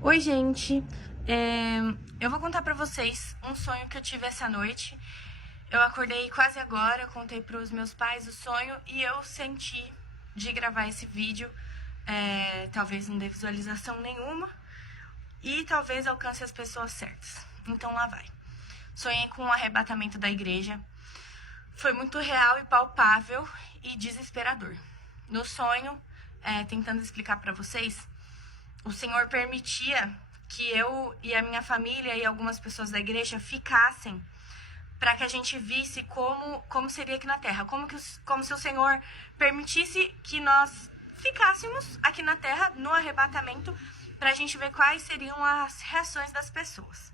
Oi, gente. Eu vou contar pra vocês um sonho que eu tive essa noite. Eu acordei quase agora, contei pros meus pais o sonho e eu senti de gravar esse vídeo. Talvez não dê visualização nenhuma e talvez alcance as pessoas certas. Então lá vai. Sonhei com o arrebatamento da igreja. Foi muito real e palpável e desesperador. No sonho, tentando explicar pra vocês, o Senhor permitia que eu e a minha família e algumas pessoas da igreja ficassem para que a gente visse como seria aqui na Terra. Como se o Senhor permitisse que nós ficássemos aqui na Terra no arrebatamento para a gente ver quais seriam as reações das pessoas.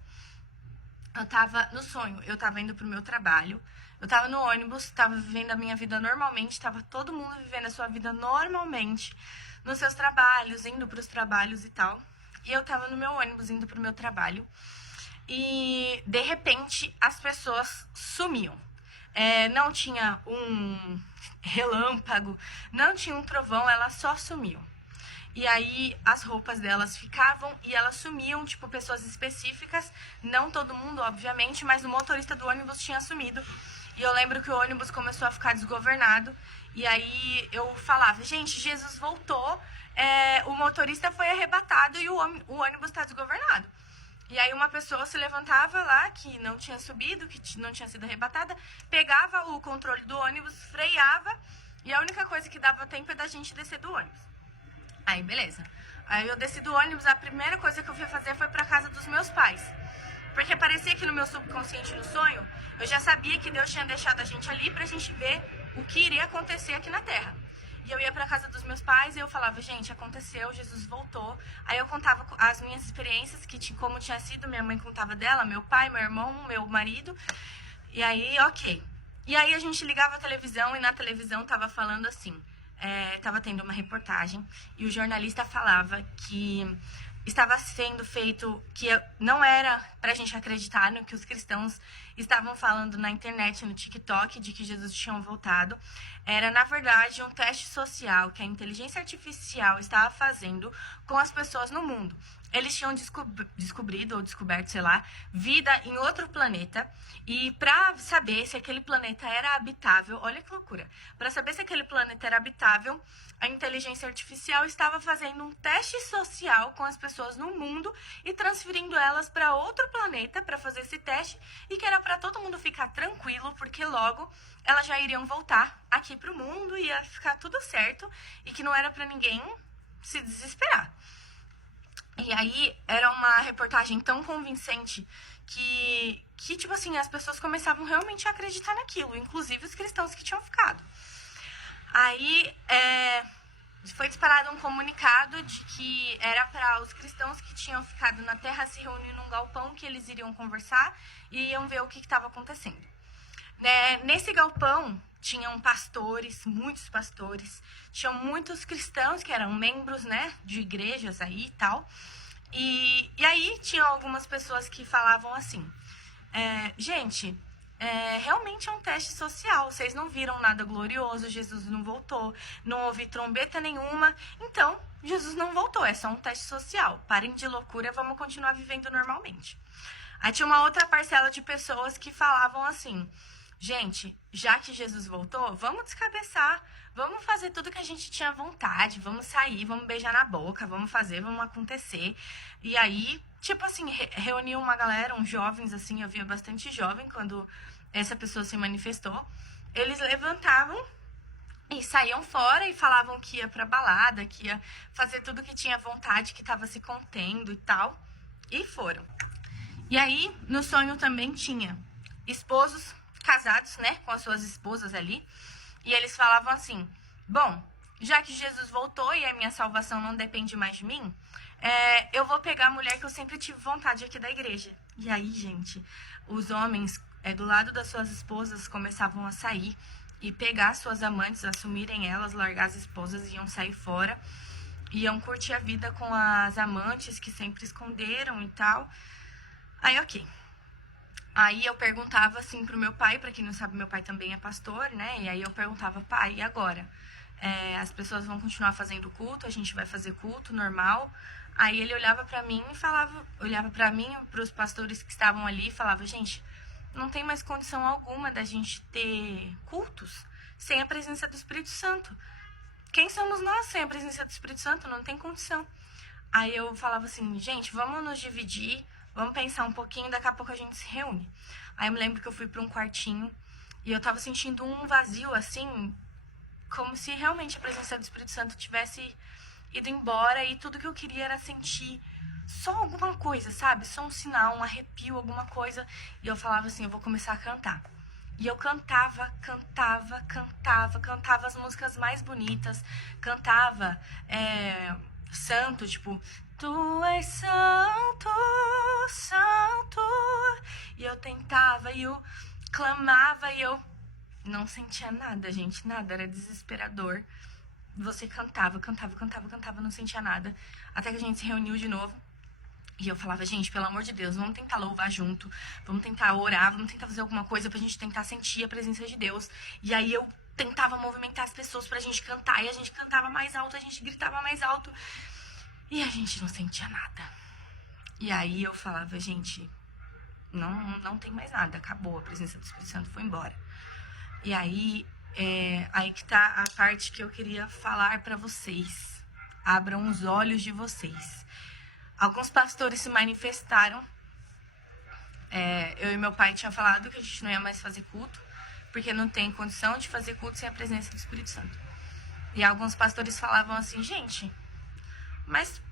Eu tava no sonho, eu tava indo pro meu trabalho, eu tava no ônibus, tava vivendo a minha vida normalmente, tava todo mundo vivendo a sua vida normalmente, nos seus trabalhos, indo pros trabalhos e tal. E eu tava no meu ônibus indo pro meu trabalho. E de repente as pessoas sumiam. Não tinha um relâmpago, não tinha um trovão, elas só sumiam. E aí as roupas delas ficavam e elas sumiam, tipo, pessoas específicas, não todo mundo, obviamente, mas o motorista do ônibus tinha sumido. E eu lembro que o ônibus começou a ficar desgovernado. E aí eu falava, gente, Jesus voltou, o motorista foi arrebatado e o ônibus está desgovernado. E aí uma pessoa se levantava lá, que não tinha subido, que não tinha sido arrebatada, pegava o controle do ônibus, freava, e a única coisa que dava tempo é da gente descer do ônibus. Aí, beleza. Aí eu desci do ônibus, a primeira coisa que eu fui fazer foi pra casa dos meus pais. Porque parecia que no meu subconsciente, no sonho, eu já sabia que Deus tinha deixado a gente ali pra gente ver o que iria acontecer aqui na Terra. E eu ia pra casa dos meus pais e eu falava, gente, aconteceu, Jesus voltou. Aí eu contava as minhas experiências, como tinha sido, minha mãe contava dela, meu pai, meu irmão, meu marido. E aí, ok. E aí a gente ligava a televisão e na televisão tava falando assim, estava tendo uma reportagem e o jornalista falava que estava sendo feito, que não era pra gente acreditar no que os cristãos estavam falando na internet, no TikTok, de que Jesus tinha voltado. Era, na verdade, um teste social que a inteligência artificial estava fazendo com as pessoas no mundo. Eles tinham descobrido ou descoberto, sei lá, vida em outro planeta. E para saber se aquele planeta era habitável, olha que loucura. Para saber se aquele planeta era habitável, a inteligência artificial estava fazendo um teste social com as pessoas no mundo e transferindo elas para outro planeta para fazer esse teste e que era para todo mundo ficar tranquilo, porque logo elas já iriam voltar aqui para o mundo e ia ficar tudo certo e que não era para ninguém se desesperar. E aí era uma reportagem tão convincente que tipo assim, as pessoas começavam realmente a acreditar naquilo, inclusive os cristãos que tinham ficado. Aí foi disparado um comunicado de que era para os cristãos que tinham ficado na Terra se reunir num galpão, que eles iriam conversar e iam ver o que estava acontecendo. Nesse galpão tinham pastores, muitos pastores, tinham muitos cristãos que eram membros, né, de igrejas aí e tal. E aí tinham algumas pessoas que falavam assim, gente, realmente é um teste social, vocês não viram nada glorioso, Jesus não voltou, não houve trombeta nenhuma, então Jesus não voltou, é só um teste social, parem de loucura, vamos continuar vivendo normalmente. Aí tinha uma outra parcela de pessoas que falavam assim, gente, já que Jesus voltou, vamos descabeçar, vamos fazer tudo que a gente tinha vontade, vamos sair, vamos beijar na boca, vamos fazer, vamos acontecer. E aí, tipo assim, reuniu uma galera, uns jovens, assim, eu via bastante jovem quando essa pessoa se manifestou. Eles levantavam e saíam fora e falavam que ia pra balada, que ia fazer tudo que tinha vontade, que tava se contendo e tal. E foram. E aí, no sonho também tinha esposos casados, né, com as suas esposas ali, e eles falavam assim, bom, já que Jesus voltou e a minha salvação não depende mais de mim, eu vou pegar a mulher que eu sempre tive vontade aqui da igreja. E aí, gente, os homens, do lado das suas esposas, começavam a sair e pegar suas amantes, assumirem elas, largar as esposas, iam sair fora, iam curtir a vida com as amantes que sempre esconderam e tal. Aí, ok. Aí eu perguntava assim pro meu pai, pra quem não sabe, meu pai também é pastor, né? E aí eu perguntava, pai, e agora? As pessoas vão continuar fazendo culto, a gente vai fazer culto normal, Aí ele olhava pra mim e falava, olhava pra mim, pros pastores que estavam ali e falava, gente, não tem mais condição alguma da gente ter cultos sem a presença do Espírito Santo. Quem somos nós sem a presença do Espírito Santo? Não tem condição. Aí eu falava assim, gente, vamos nos dividir, vamos pensar um pouquinho, daqui a pouco a gente se reúne. Aí eu me lembro que eu fui pra um quartinho e eu tava sentindo um vazio, assim, como se realmente a presença do Espírito Santo tivesse ido embora e tudo que eu queria era sentir só alguma coisa, sabe? Só um sinal, um arrepio, alguma coisa. E eu falava assim, eu vou começar a cantar. E eu cantava as músicas mais bonitas, cantava santo, tipo, tu és santo, santo. E eu tentava, e eu clamava, e eu não sentia nada, gente, nada, era desesperador. Você cantava, não sentia nada. Até que a gente se reuniu de novo. E eu falava, gente, pelo amor de Deus, vamos tentar louvar junto. Vamos tentar orar, vamos tentar fazer alguma coisa pra gente tentar sentir a presença de Deus. E aí eu tentava movimentar as pessoas pra gente cantar. E a gente cantava mais alto, a gente gritava mais alto. E a gente não sentia nada. E aí eu falava, gente, não tem mais nada. Acabou, a presença do Espírito Santo foi embora. E aí... aí que tá a parte que eu queria falar pra vocês. Abram os olhos de vocês. Alguns pastores se manifestaram. Eu e meu pai tinham falado que a gente não ia mais fazer culto, porque não tem condição de fazer culto sem a presença do Espírito Santo. E alguns pastores falavam assim, gente, mas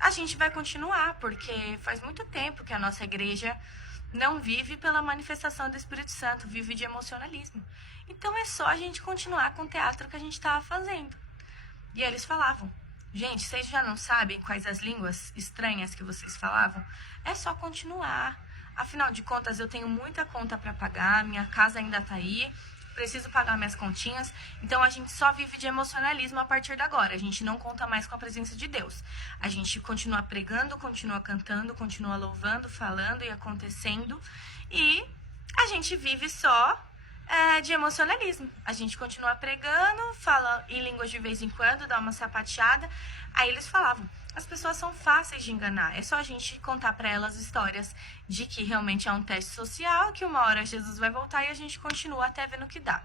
a gente vai continuar, porque faz muito tempo que a nossa igreja não vive pela manifestação do Espírito Santo, vive de emocionalismo. Então é só a gente continuar com o teatro que a gente estava fazendo. E eles falavam, gente, vocês já não sabem quais as línguas estranhas que vocês falavam? É só continuar. Afinal de contas, eu tenho muita conta para pagar, minha casa ainda tá aí, preciso pagar minhas continhas. Então a gente só vive de emocionalismo a partir de agora. A gente não conta mais com a presença de Deus. A gente continua pregando, continua cantando, continua louvando, falando e acontecendo. E a gente vive só de emocionalismo. A gente continua pregando, fala em línguas de vez em quando, dá uma sapateada. Aí eles falavam, as pessoas são fáceis de enganar. É só a gente contar para elas histórias de que realmente é um teste social, que uma hora Jesus vai voltar e a gente continua até vendo o que dá.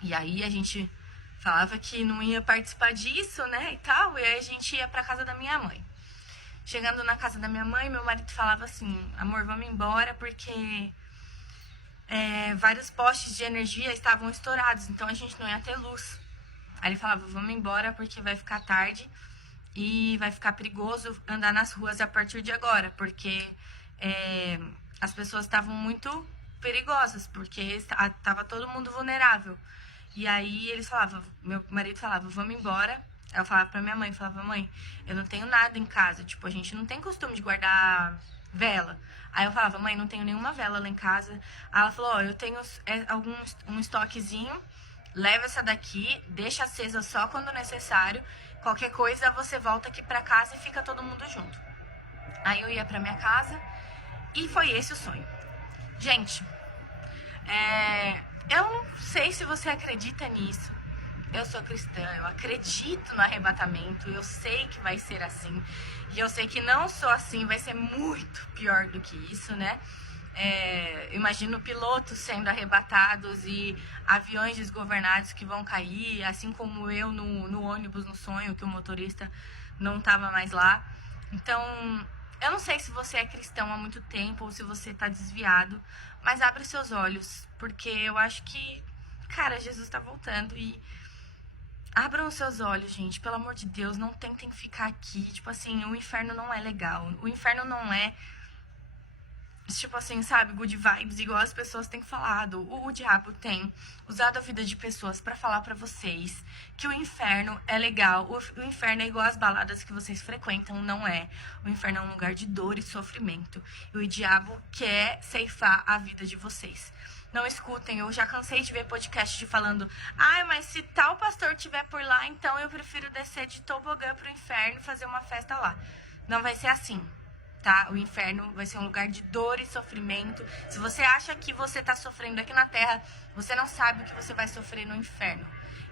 E aí a gente falava que não ia participar disso, né, e tal. E aí a gente ia pra casa da minha mãe. Chegando na casa da minha mãe, meu marido falava assim, amor, vamos embora porque... vários postes de energia estavam estourados, então a gente não ia ter luz. Aí ele falava, vamos embora porque vai ficar tarde e vai ficar perigoso andar nas ruas a partir de agora, porque as pessoas estavam muito perigosas, porque estava todo mundo vulnerável. E aí eles falavam, meu marido falava, vamos embora. Eu falava pra minha mãe, falava, mãe, eu não tenho nada em casa, tipo, a gente não tem costume de guardar vela. Aí eu falava, mãe, não tenho nenhuma vela lá em casa. Aí ela falou, eu tenho um estoquezinho, leva essa daqui, deixa acesa só quando necessário. Qualquer coisa, você volta aqui pra casa e fica todo mundo junto. Aí eu ia pra minha casa e foi esse o sonho. Gente, eu não sei se você acredita nisso. Eu sou cristã, eu acredito no arrebatamento, eu sei que vai ser assim. E eu sei que não só assim, vai ser muito pior do que isso, né? Imagino pilotos sendo arrebatados e aviões desgovernados que vão cair, assim como eu no ônibus no sonho, que o motorista não estava mais lá. Então, eu não sei se você é cristão há muito tempo ou se você está desviado, mas abre os seus olhos, porque eu acho que, cara, Jesus está voltando e... abram os seus olhos, gente. Pelo amor de Deus, não tentem ficar aqui. Tipo assim, o inferno não é legal. O inferno não é, tipo assim, sabe, good vibes, igual as pessoas têm falado. O diabo tem usado a vida de pessoas pra falar pra vocês que o inferno é legal. O inferno é igual às baladas que vocês frequentam, não é. O inferno é um lugar de dor e sofrimento. E o diabo quer ceifar a vida de vocês. Não escutem, eu já cansei de ver podcast falando, mas se tal pastor estiver por lá, então eu prefiro descer de tobogã pro inferno e fazer uma festa lá. Não vai ser assim, tá? O inferno vai ser um lugar de dor e sofrimento. Se você acha que você tá sofrendo aqui na terra, você não sabe o que você vai sofrer no inferno.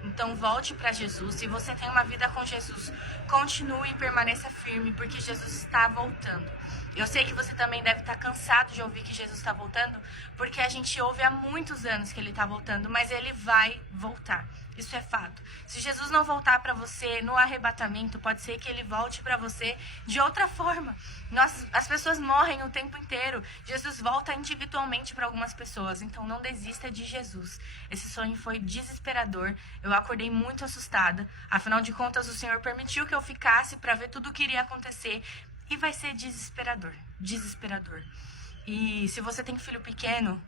Então volte para Jesus. Se você tem uma vida com Jesus, continue e permaneça firme, porque Jesus está voltando. Eu sei que você também deve estar cansado de ouvir que Jesus está voltando, porque a gente ouve há muitos anos que ele está voltando, mas ele vai voltar. Isso é fato. Se Jesus não voltar para você no arrebatamento, pode ser que ele volte para você de outra forma. As pessoas morrem o tempo inteiro. Jesus volta individualmente para algumas pessoas. Então não desista de Jesus. Esse sonho foi desesperador. Eu acordei muito assustada. Afinal de contas, o Senhor permitiu que eu ficasse para ver tudo o que iria acontecer. E vai ser desesperador. Desesperador. E se você tem filho pequeno,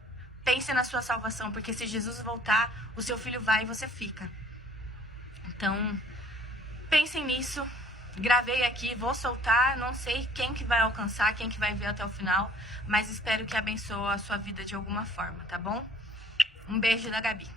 pense na sua salvação, porque se Jesus voltar, o seu filho vai e você fica. Então, pensem nisso. Gravei aqui, vou soltar, não sei quem que vai alcançar, quem que vai ver até o final, mas espero que abençoe a sua vida de alguma forma, tá bom? Um beijo da Gabi.